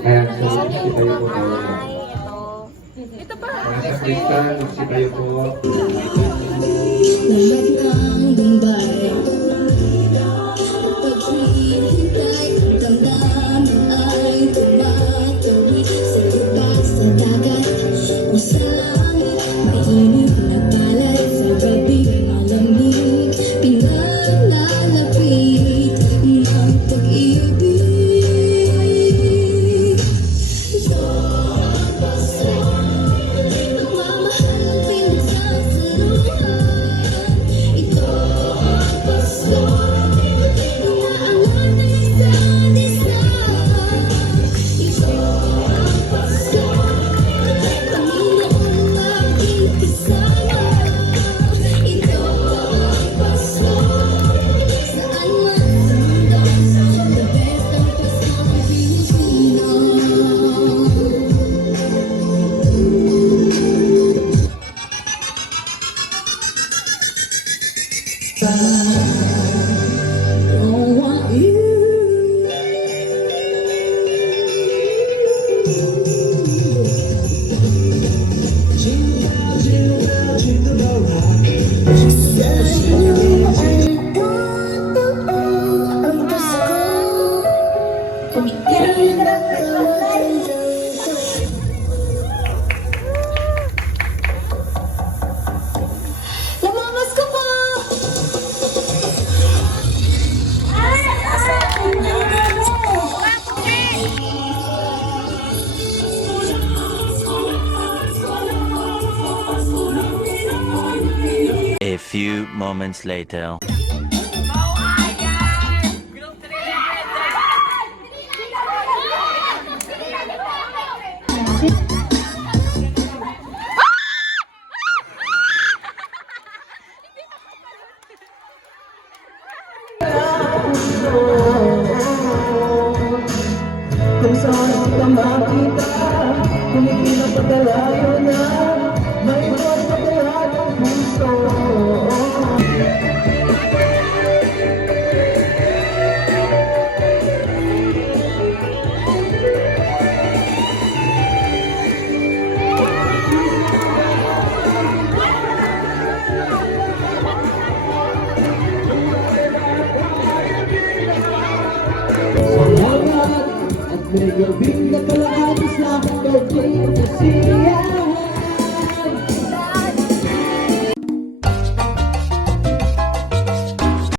Ayan, so si Bayo po tayo. Ito pa. Sa Kristan, si Bayo po. Lalag ng Bombay, pag-hihintay, damdamin ay tumatawid sa lubak sa dagat o sa langit. Mainit na palad sa gabi, malamig, pinalalapit ng pag-ibig. Pagmamahal, pinagsasaluhan. Ito ang paso, inaangat ng isa't isa. Ito ang paso, Panginoon aking kasama. Ito ang paso, saan man sa mundo, the best ang pasong Pilipino. Don't want you. Ang Pasko, Lamamas ko po! A few moments later. Kung saan kita makita, kung hindi na pagkalayo na, may iwan sa lahat ng puso. Salamat at may gabing na kalahati sa aking kasi